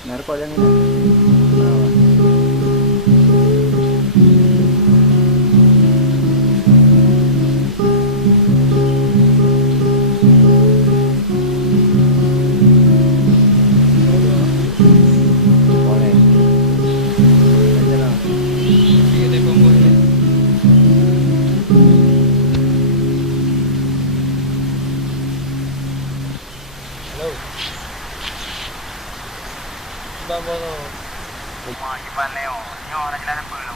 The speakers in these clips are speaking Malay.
Narko yang ini. Bawah. Boleh. Aja lah. Kita tembok ni. Hello. Babo no. Rumah Ipan Leo, nyo nak jalan apa lu?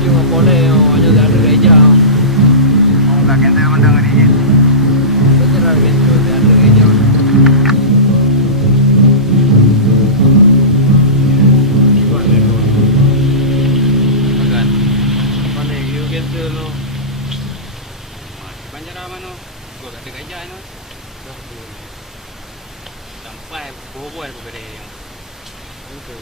Cuma boleh aja dah ada kerja. Oh, kat kantor mendang ni. Betul ada kerja. Makan. Mana you cancel lo? Banjar mana? Gua kat kerja ni. Sampai bobo apa benda yang. Itu.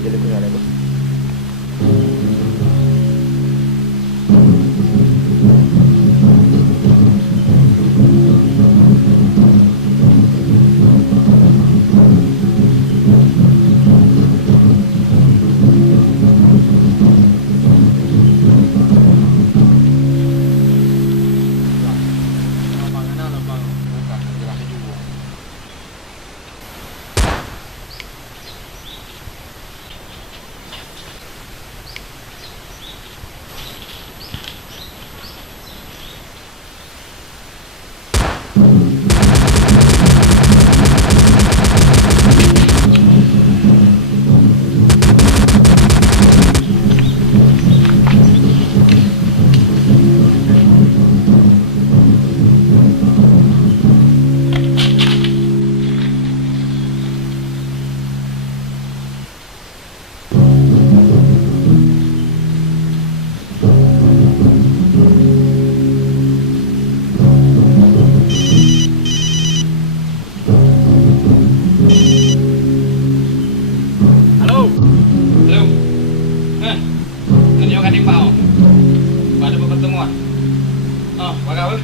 Jadi aku ada tu. Halo. Halo. Tunjuk kat timbau. Pada pertemuan. Pakai apa?